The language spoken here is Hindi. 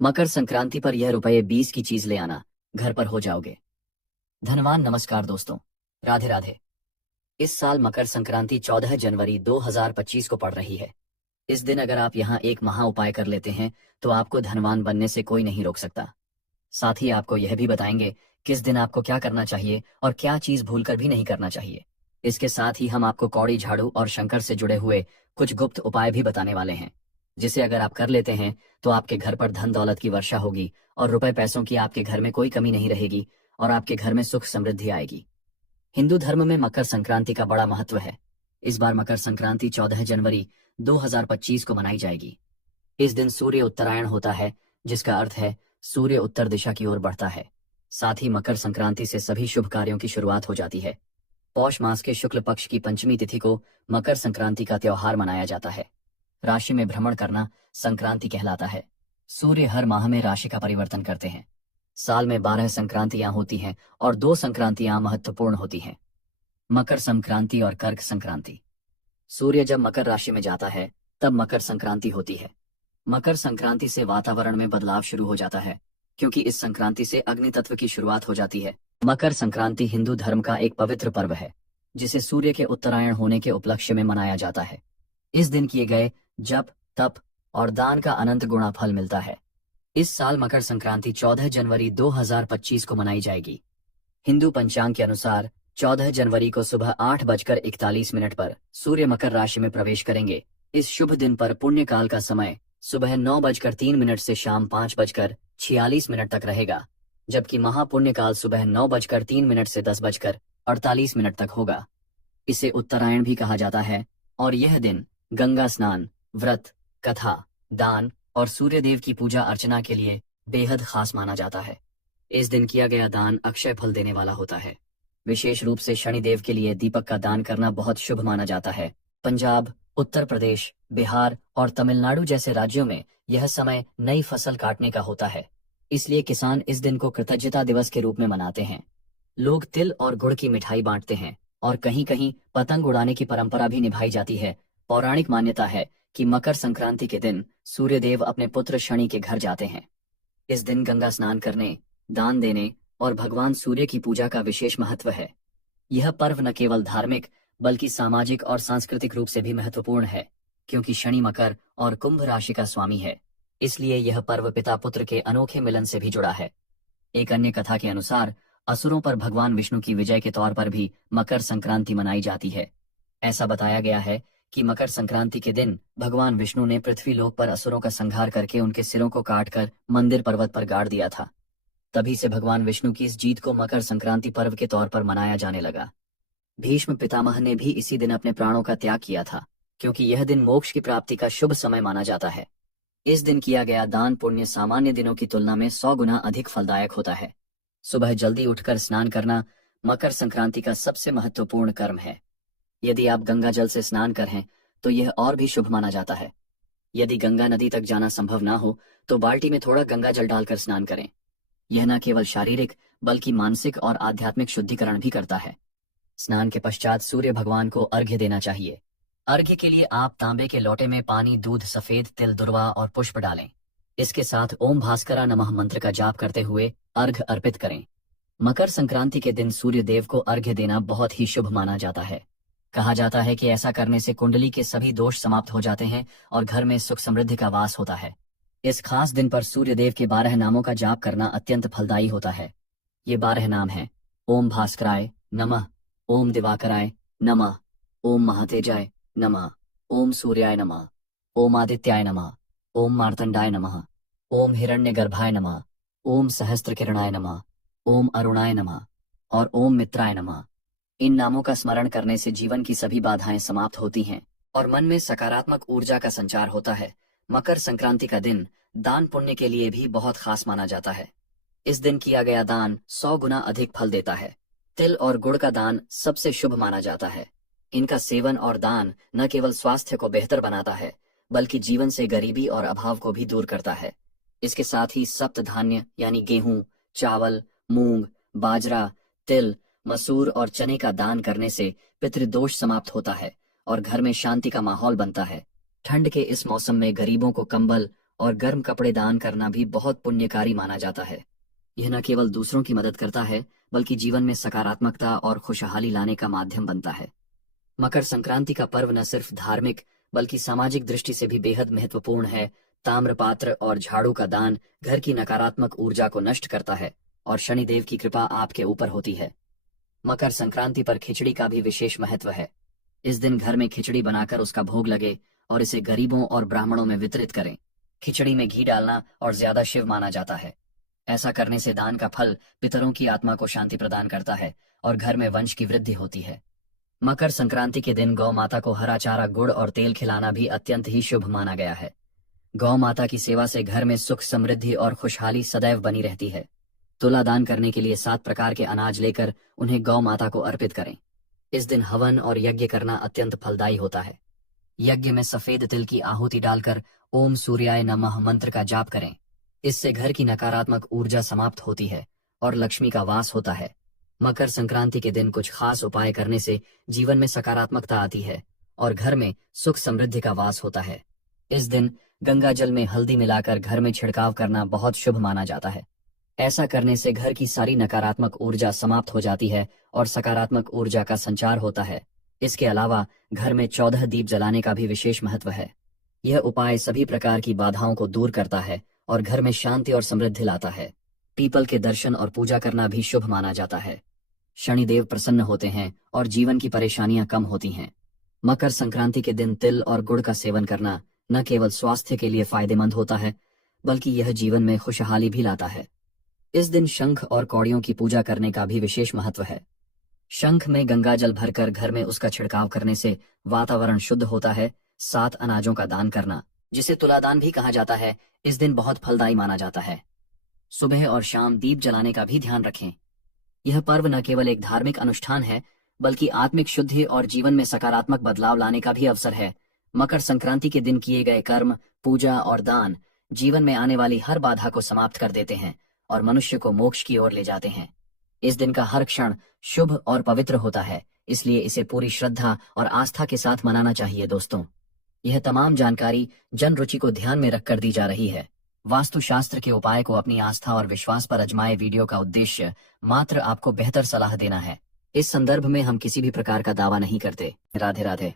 मकर संक्रांति पर यह ₹20 की चीज ले आना, घर पर हो जाओगे धनवान। नमस्कार दोस्तों, राधे राधे। इस साल मकर संक्रांति 14 जनवरी 2025 को पड़ रही है। इस दिन अगर आप यहाँ एक महा उपाय कर लेते हैं तो आपको धनवान बनने से कोई नहीं रोक सकता। साथ ही आपको यह भी बताएंगे किस दिन आपको क्या करना चाहिए और क्या चीज भूलकर भी नहीं करना चाहिए। इसके साथ ही हम आपको कौड़ी झाड़ू और शंकर से जुड़े हुए कुछ गुप्त उपाय भी बताने वाले हैं, जिसे अगर आप कर लेते हैं तो आपके घर पर धन दौलत की वर्षा होगी और रुपए पैसों की आपके घर में कोई कमी नहीं रहेगी और आपके घर में सुख समृद्धि आएगी। हिंदू धर्म में मकर संक्रांति का बड़ा महत्व है। इस बार मकर संक्रांति 14 जनवरी 2025 को मनाई जाएगी। इस दिन सूर्य उत्तरायण होता है, जिसका अर्थ है सूर्य उत्तर दिशा की ओर बढ़ता है। साथ ही मकर संक्रांति से सभी शुभ कार्यों की शुरुआत हो जाती है। पौष मास के शुक्ल पक्ष की पंचमी तिथि को मकर संक्रांति का त्योहार मनाया जाता है। राशि में भ्रमण करना संक्रांति कहलाता है। सूर्य हर माह में राशि का परिवर्तन करते हैं। साल में 12 संक्रांतियां होती हैं और 2 संक्रांतियां महत्वपूर्ण होती हैं, मकर संक्रांति और कर्क संक्रांति। सूर्य जब मकर राशि में जाता है तब मकर संक्रांति होती है। मकर संक्रांति से वातावरण में बदलाव शुरू हो जाता है, क्योंकि इस संक्रांति से अग्नि तत्व की शुरुआत हो जाती है। मकर संक्रांति हिंदू धर्म का एक पवित्र पर्व है, जिसे सूर्य के उत्तरायण होने के उपलक्ष्य में मनाया जाता है। इस दिन किए गए जप, तप और दान का अनंत गुणा फल मिलता है। इस साल मकर संक्रांति 14 जनवरी 2025 को मनाई जाएगी। हिंदू पंचांग के अनुसार 14 जनवरी को सुबह 8:41 पर सूर्य मकर राशि में प्रवेश करेंगे। इस शुभ दिन पर पुण्य काल का समय सुबह 9:03 से शाम 5:46 तक रहेगा, जबकि महापुण्य काल सुबह 9:03 से 10:48 तक होगा। इसे उत्तरायण भी कहा जाता है और यह दिन गंगा स्नान, व्रत, कथा, दान और सूर्यदेव की पूजा अर्चना के लिए बेहद खास माना जाता है। इस दिन किया गया दान अक्षय फल देने वाला होता है। विशेष रूप से शनिदेव के लिए दीपक का दान करना बहुत शुभ माना जाता है। पंजाब, उत्तर प्रदेश, बिहार और तमिलनाडु जैसे राज्यों में यह समय नई फसल काटने का होता है, इसलिए किसान इस दिन को कृतज्ञता दिवस के रूप में मनाते हैं। लोग तिल और गुड़ की मिठाई बांटते हैं और कहीं कहीं पतंग उड़ाने की परंपरा भी निभाई जाती है। पौराणिक मान्यता है कि मकर संक्रांति के दिन सूर्यदेव अपने पुत्र शनि के घर जाते हैं। इस दिन गंगा स्नान करने, दान देने और भगवान सूर्य की पूजा का विशेष महत्व है। यह पर्व न केवल धार्मिक बल्कि सामाजिक और सांस्कृतिक रूप से भी महत्वपूर्ण है, क्योंकि शनि मकर और कुंभ राशि का स्वामी है। इसलिए यह पर्व पिता पुत्र के अनोखे मिलन से भी जुड़ा है। एक अन्य कथा के अनुसार असुरों पर भगवान विष्णु की विजय के तौर पर भी मकर संक्रांति मनाई जाती है। ऐसा बताया गया है कि मकर संक्रांति के दिन भगवान विष्णु ने पृथ्वी लोक पर असुरों का संहार करके उनके सिरों को काटकर मंदिर पर्वत पर गाड़ दिया था। तभी से भगवान विष्णु की इस जीत को मकर संक्रांति पर्व के तौर पर मनाया जाने लगा। भीष्म पितामह ने भी इसी दिन अपने प्राणों का त्याग किया था, क्योंकि यह दिन मोक्ष की प्राप्ति का शुभ समय माना जाता है। इस दिन किया गया दान पुण्य सामान्य दिनों की तुलना में 100 गुना अधिक फलदायक होता है। सुबह जल्दी उठकर स्नान करना मकर संक्रांति का सबसे महत्वपूर्ण कर्म है। यदि आप गंगा जल से स्नान करें तो यह और भी शुभ माना जाता है। यदि गंगा नदी तक जाना संभव ना हो तो बाल्टी में थोड़ा गंगा जल डालकर स्नान करें। यह न केवल शारीरिक बल्कि मानसिक और आध्यात्मिक शुद्धिकरण भी करता है। स्नान के पश्चात सूर्य भगवान को अर्घ्य देना चाहिए। अर्घ्य के लिए आप तांबे के लोटे में पानी, दूध, सफेद तिल, दुर्वा और पुष्प डालें। इसके साथ ओम भास्करा नमः मंत्र का जाप करते हुए अर्घ्य अर्पित करें। मकर संक्रांति के दिन सूर्य देव को अर्घ्य देना बहुत ही शुभ माना जाता है। कहा जाता है कि ऐसा करने से कुंडली के सभी दोष समाप्त हो जाते हैं और घर में सुख समृद्धि का वास होता है। इस खास दिन पर सूर्यदेव के 12 नामों का जाप करना अत्यंत फलदायी होता है। ये 12 नाम हैं: ओम भास्कराय नमः, ओम दिवाकराय नमः, ओम महातेजाय नमः, ओम सूर्याय नमः, ओम आदित्याय नमः, ओम मार्तंडाय नमः, ओम हिरण्यगर्भाय नमः, ओम सहस्त्रकिरणाय नमः, ओम अरुणाय नमः और ओम मित्राय नमः। इन नामों का स्मरण करने से जीवन की सभी बाधाएं समाप्त होती हैं और मन में सकारात्मक ऊर्जा का संचार होता है। मकर संक्रांति का दिन दान पुण्य के लिए भी बहुत खास माना जाता है। इस दिन किया गया दान 100 गुना अधिक फल देता है। तिल और गुड़ का दान सबसे शुभ माना जाता है। इनका सेवन और दान न केवल स्वास्थ्य को बेहतर बनाता है बल्कि जीवन से गरीबी और अभाव को भी दूर करता है। इसके साथ ही सप्त धान्य यानी गेहूं, चावल, मूंग, बाजरा, तिल, मसूर और चने का दान करने से पितृदोष समाप्त होता है और घर में शांति का माहौल बनता है। ठंड के इस मौसम में गरीबों को कंबल और गर्म कपड़े दान करना भी बहुत पुण्यकारी माना जाता है। यह न केवल दूसरों की मदद करता है बल्कि जीवन में सकारात्मकता और खुशहाली लाने का माध्यम बनता है। मकर संक्रांति का पर्व न सिर्फ धार्मिक बल्कि सामाजिक दृष्टि से भी बेहद महत्वपूर्ण है। ताम्रपात्र और झाड़ू का दान घर की नकारात्मक ऊर्जा को नष्ट करता है और शनिदेव की कृपा आपके ऊपर होती है। मकर संक्रांति पर खिचड़ी का भी विशेष महत्व है। इस दिन घर में खिचड़ी बनाकर उसका भोग लगे और इसे गरीबों और ब्राह्मणों में वितरित करें। खिचड़ी में घी डालना और ज्यादा शुभ माना जाता है। ऐसा करने से दान का फल पितरों की आत्मा को शांति प्रदान करता है और घर में वंश की वृद्धि होती है। मकर संक्रांति के दिन गौ माता को हरा चारा, गुड़ और तेल खिलाना भी अत्यंत ही शुभ माना गया है। गौ माता की सेवा से घर में सुख, समृद्धि और खुशहाली सदैव बनी रहती है। तुला दान करने के लिए 7 प्रकार के अनाज लेकर उन्हें गौ माता को अर्पित करें। इस दिन हवन और यज्ञ करना अत्यंत फलदायी होता है। यज्ञ में सफेद तिल की आहुति डालकर ओम सूर्याय नमः मंत्र का जाप करें। इससे घर की नकारात्मक ऊर्जा समाप्त होती है और लक्ष्मी का वास होता है। मकर संक्रांति के दिन कुछ खास उपाय करने से जीवन में सकारात्मकता आती है और घर में सुख समृद्धि का वास होता है। इस दिन गंगा जल में हल्दी मिलाकर घर में छिड़काव करना बहुत शुभ माना जाता है। ऐसा करने से घर की सारी नकारात्मक ऊर्जा समाप्त हो जाती है और सकारात्मक ऊर्जा का संचार होता है। इसके अलावा घर में 14 दीप जलाने का भी विशेष महत्व है। यह उपाय सभी प्रकार की बाधाओं को दूर करता है और घर में शांति और समृद्धि लाता है। पीपल के दर्शन और पूजा करना भी शुभ माना जाता है। शनिदेव प्रसन्न होते हैं और जीवन की परेशानियां कम होती हैं। मकर संक्रांति के दिन तिल और गुड़ का सेवन करना न केवल स्वास्थ्य के लिए फायदेमंद होता है बल्कि यह जीवन में खुशहाली भी लाता है। इस दिन शंख और कौड़ियों की पूजा करने का भी विशेष महत्व है। शंख में गंगा जल भरकर घर में उसका छिड़काव करने से वातावरण शुद्ध होता है। 7 अनाजों का दान करना, जिसे तुलादान भी कहा जाता है, इस दिन बहुत फलदायी माना जाता है। सुबह और शाम दीप जलाने का भी ध्यान रखें। यह पर्व न केवल एक धार्मिक अनुष्ठान है बल्कि आत्मिक शुद्धि और जीवन में सकारात्मक बदलाव लाने का भी अवसर है। मकर संक्रांति के दिन किए गए कर्म, पूजा और दान जीवन में आने वाली हर बाधा को समाप्त कर देते हैं और मनुष्य को मोक्ष की ओर ले जाते हैं। इस दिन का हर क्षण शुभ और पवित्र होता है, इसलिए इसे पूरी श्रद्धा और आस्था के साथ मनाना चाहिए। दोस्तों, यह तमाम जानकारी जन रुचि को ध्यान में रखकर दी जा रही है। वास्तुशास्त्र के उपाय को अपनी आस्था और विश्वास पर आजमाए। वीडियो का उद्देश्य मात्र आपको बेहतर सलाह देना है। इस संदर्भ में हम किसी भी प्रकार का दावा नहीं करते। राधे राधे।